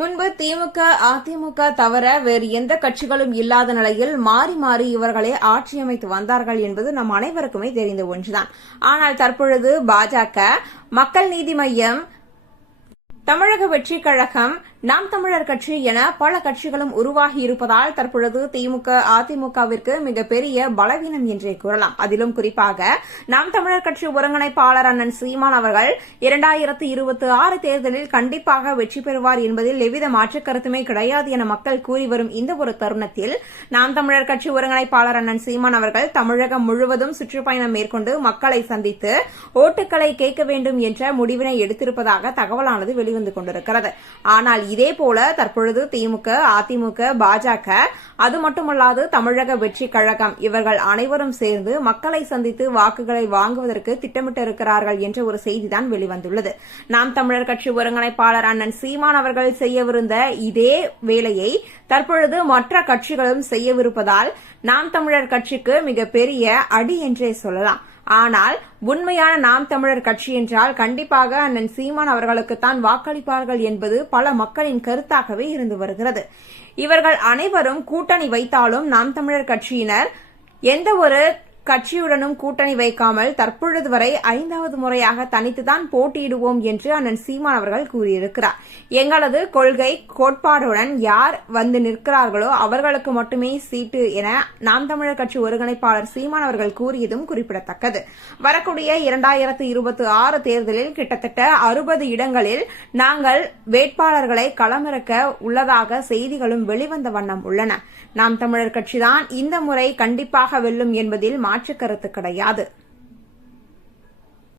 முன்பு திமுக, அதிமுக தவிர வேறு எந்த கட்சிகளும் இல்லாத நிலையில் மாறி மாறி இவர்களே ஆட்சியமைத்து வந்தார்கள் என்பது நம் அனைவருக்குமே தெரிந்த ஒன்றுதான். ஆனால் தற்பொழுது பாஜக, மக்கள் நீதி மய்யம், தமிழக வெற்றிக் கழகம், நாம் தமிழர் கட்சி என பல கட்சிகளும் உருவாகி இருப்பதால் தற்பொழுது திமுக, அதிமுகவிற்கு மிகப்பெரிய பலவீனம் என்றே கூறலாம். அதிலும் குறிப்பாக நாம் தமிழர் கட்சி ஒருங்கிணைப்பாளர் அண்ணன் சீமான் அவர்கள் 2026 தேர்தலில் கண்டிப்பாக வெற்றி பெறுவார் என்பதில் எவ்வித மாற்றுக் கருத்துமே கிடையாது என மக்கள் கூறி வரும் இந்த ஒரு தருணத்தில் நாம் தமிழர் கட்சி ஒருங்கிணைப்பாளர் அண்ணன் சீமான் அவர்கள் தமிழகம் முழுவதும் சுற்றுப்பயணம் மேற்கொண்டு மக்களை சந்தித்து ஓட்டுக்களை கேட்க வேண்டும் என்ற முடிவினை எடுத்திருப்பதாக தகவலானது வெளிவந்து கொண்டிருக்கிறது. ஆனால் இதேபோல தற்பொழுது திமுக, அதிமுக, பாஜக, அது மட்டுமல்லாது தமிழக வெற்றிக் கழகம் இவர்கள் அனைவரும் சேர்ந்து மக்களை சந்தித்து வாக்குகளை வாங்குவதற்கு திட்டமிட்டிருக்கிறார்கள் என்ற ஒரு செய்திதான் வெளிவந்துள்ளது. நாம் தமிழர் கட்சி ஒருங்கிணைப்பாளர் அண்ணன் சீமான் அவர்கள் செய்யவிருந்த இதே வேலையை தற்பொழுது மற்ற கட்சிகளும் செய்யவிருப்பதால் நாம் தமிழர் கட்சிக்கு மிகப்பெரிய அடி என்றே சொல்லலாம். ஆனால் உண்மையான நாம் தமிழர் கட்சி என்றால் கண்டிப்பாக அண்ணன் சீமான் அவர்களுக்குத்தான் வாக்களிப்பார்கள் என்பது பல மக்களின் கருத்தாகவே இருந்து வருகிறது. இவர்கள் அனைவரும் கூட்டணி வைத்தாலும் நாம் தமிழர் கட்சியினர் எந்த ஒரு கட்சியுடனும் கூட்டணி வைக்காமல் தற்பொழுது வரை 5வது முறையாக தனித்துதான் போட்டியிடுவோம் என்று அண்ணன் சீமான் அவர்கள் கூறியிருக்கிறார். எங்களது கொள்கை கோட்பாடுடன் யார் வந்து நிற்கிறார்களோ அவர்களுக்கு மட்டுமே சீட்டு என நாம் தமிழர் கட்சி ஒருங்கிணைப்பாளர் சீமான் அவர்கள் கூறியதும் குறிப்பிடத்தக்கது. வரக்கூடிய 2026 தேர்தலில் கிட்டத்தட்ட 60 இடங்களில் நாங்கள் வேட்பாளர்களை களமிறக்க உள்ளதாக செய்திகளும் வெளிவந்த வண்ணம் உள்ளன. நாம் தமிழர் கட்சிதான் இந்த முறை கண்டிப்பாக வெல்லும் என்பதில் மாற்று கருத்து கிடையாது.